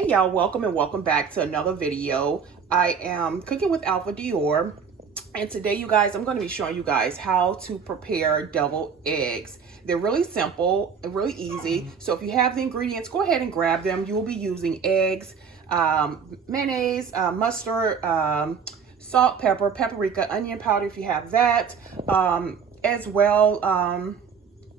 Hey y'all, welcome and welcome back to another video. I am cooking with AlphaDior, and today you guys, I'm going to be showing you guys how to prepare deviled eggs. They're really simple and really easy. So if you have the ingredients, go ahead and grab them. You will be using eggs, mayonnaise, mustard, salt, pepper, paprika, onion powder if you have that, as well.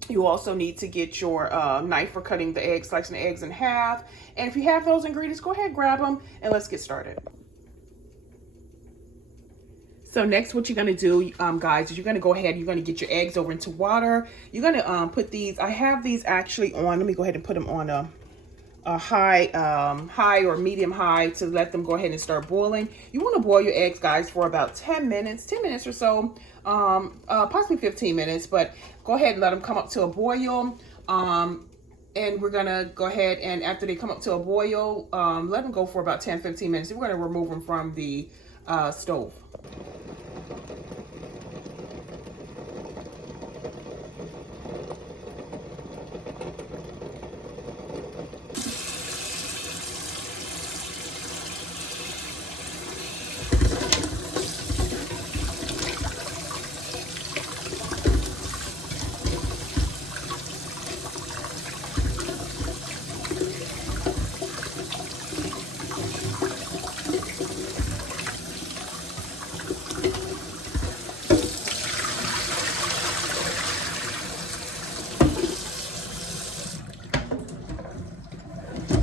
You also need to get your knife for cutting the eggs, slicing the eggs in half. And if you have those ingredients, go ahead, grab them, and let's get started. So next, what you're gonna do, guys, is you're gonna go ahead, you're gonna get your eggs over into water. You're gonna put these, I have these actually on, let me go ahead and put them on a high or medium high to let them go ahead and start boiling. You want to boil your eggs, guys, for about 10 minutes or so, possibly 15 minutes, but go ahead and let them come up to a boil. And we're gonna go ahead and after they come up to a boil, let them go for about 10-15 minutes. We're gonna remove them from the stove.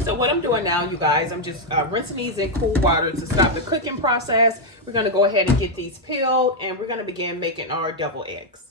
So what I'm doing now, you guys, I'm just rinsing these in cool water to stop the cooking process. We're going to go ahead and get these peeled, and we're going to begin making our deviled eggs.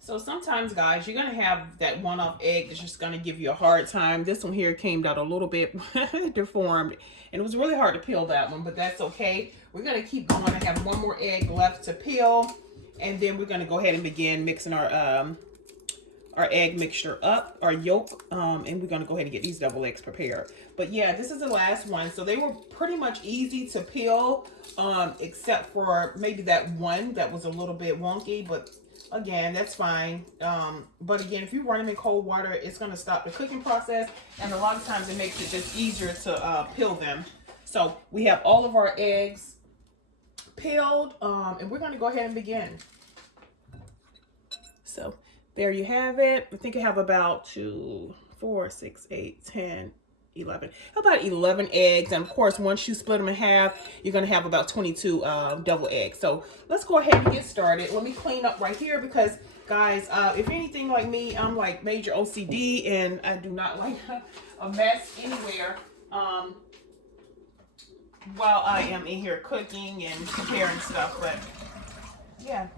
So sometimes, guys, you're going to have that one-off egg that's just going to give you a hard time. This one here came out a little bit deformed, and it was really hard to peel that one, but that's okay. We're going to keep going. I have one more egg left to peel, and then we're going to go ahead and begin mixing our egg mixture up, our yolk, and we're going to go ahead and get these double eggs prepared. But yeah, this is the last one. So they were pretty much easy to peel, except for maybe that one that was a little bit wonky, but again, that's fine. But again, if you run them in cold water, it's going to stop the cooking process, and a lot of times it makes it just easier to peel them. So we have all of our eggs peeled, and we're going to go ahead and begin. So there you have it. I think I have about 2, 4, 6, 8, 10, 11. About 11 eggs. And of course, once you split them in half, you're going to have about 22 double eggs. So let's go ahead and get started. Let me clean up right here because, guys, if anything like me, I'm like major OCD and I do not like a mess anywhere while I am in here cooking and preparing stuff. But yeah.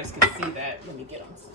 guys can see that. Let me get them some.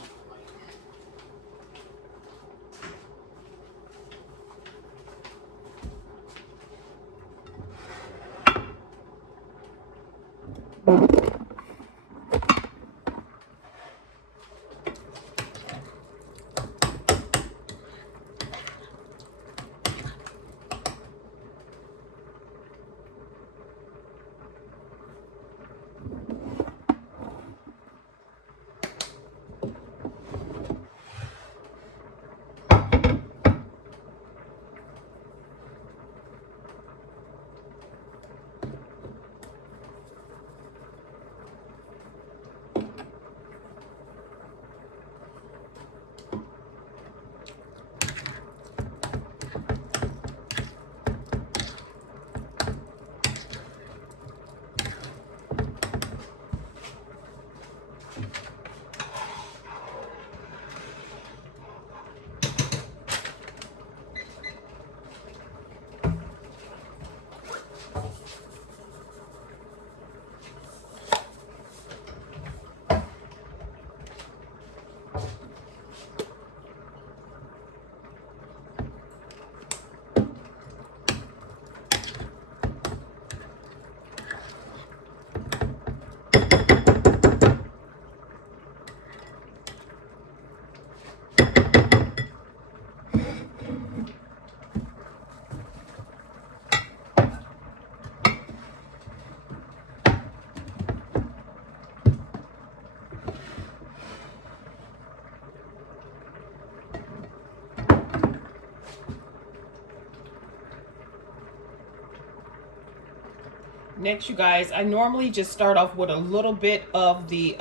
Next, you guys, I normally just start off with a little bit of the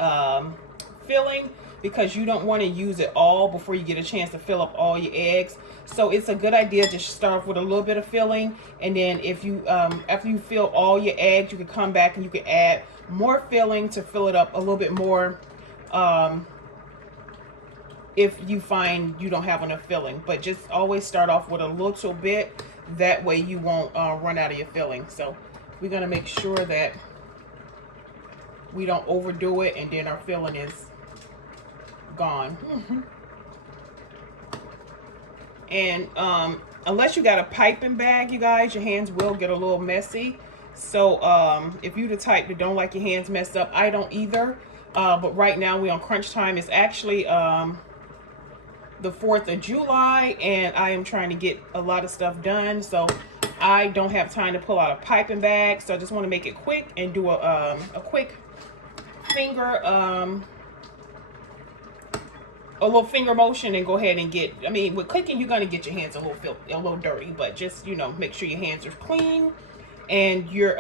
filling because you don't want to use it all before you get a chance to fill up all your eggs. So it's a good idea to start off with a little bit of filling, and then if you after you fill all your eggs, you can come back and you can add more filling to fill it up a little bit more if you find you don't have enough filling. But just always start off with a little bit, that way you won't run out of your filling. So we're going to make sure that we don't overdo it and then our filling is gone. And unless you got a piping bag, you guys, your hands will get a little messy. So if you're the type that don't like your hands messed up, I don't either. But right now we're on crunch time. It's actually the 4th of July, and I am trying to get a lot of stuff done. So I don't have time to pull out a piping bag, so I just want to make it quick and do a quick finger, a little finger motion, and go ahead and get. I mean, with cooking, you're gonna get your hands a little dirty, but just, you know, make sure your hands are clean and you're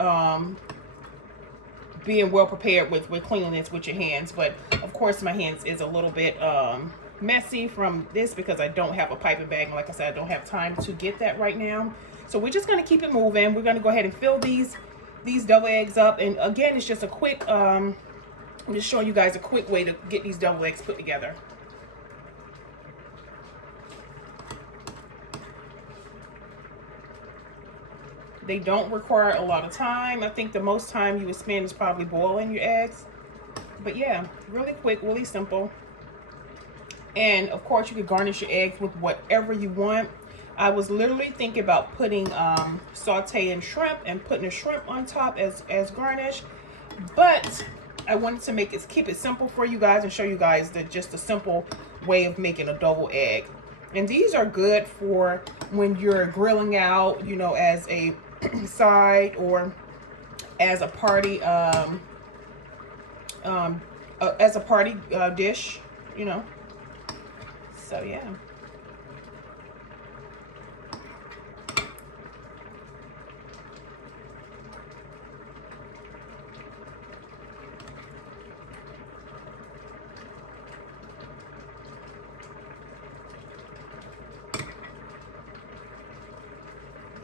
being well prepared with cleanliness with your hands. But of course, my hands is a little bit messy from this because I don't have a piping bag, and like I said, I don't have time to get that right now. So we're just going to keep it moving. We're going to go ahead and fill these double eggs up. And again, it's just a quick, I'm just showing you guys a quick way to get these double eggs put together. They don't require a lot of time. I think the most time you would spend is probably boiling your eggs. But yeah, really quick, really simple. And of course, you could garnish your eggs with whatever you want. I was literally thinking about putting sauteing shrimp and putting a shrimp on top as garnish, but I wanted to keep it simple for you guys and show you guys just a simple way of making a double egg. And these are good for when you're grilling out, you know, as a side or as a party dish, you know. So yeah.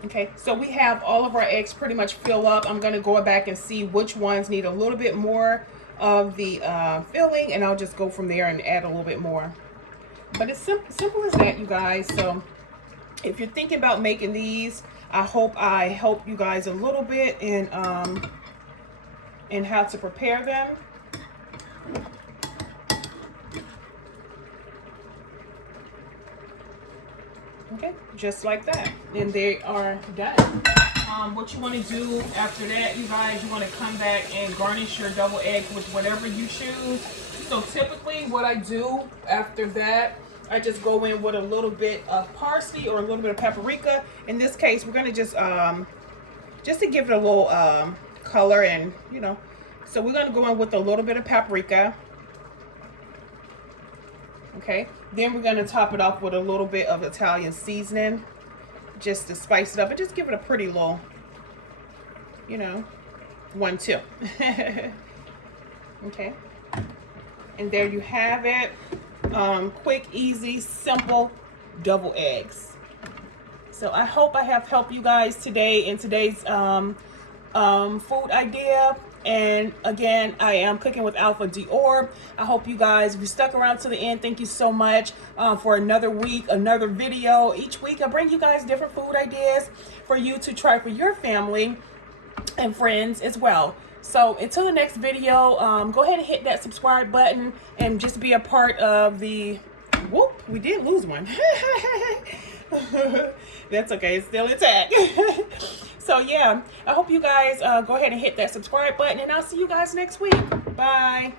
Okay, so we have all of our eggs pretty much filled up. I'm going to go back and see which ones need a little bit more of the filling, and I'll just go from there and add a little bit more. But it's simple as that, you guys. So if you're thinking about making these, I hope I helped you guys a little bit in how to prepare them. Okay, just like that. And they are done. What you want to do after that, you guys, you want to come back and garnish your double egg with whatever you choose. So typically what I do after that, I just go in with a little bit of parsley or a little bit of paprika. In this case, we're going to just to give it a little color, and you know, so we're going to go in with a little bit of paprika. Okay, then we're going to top it off with a little bit of Italian seasoning just to spice it up and just give it a pretty little, you know, 1-2. Okay, and there you have it. Quick, easy, simple double eggs. So I hope I have helped you guys today in today's food idea. And again, I am cooking with AlphaDior. I hope you guys, if you stuck around to the end, thank you so much for another week, another video. Each week I bring you guys different food ideas for you to try for your family and friends as well. So until the next video, go ahead and hit that subscribe button and just be a part of the, whoop, we did lose one. That's okay, it's still intact. So yeah, I hope you guys go ahead and hit that subscribe button, and I'll see you guys next week. Bye.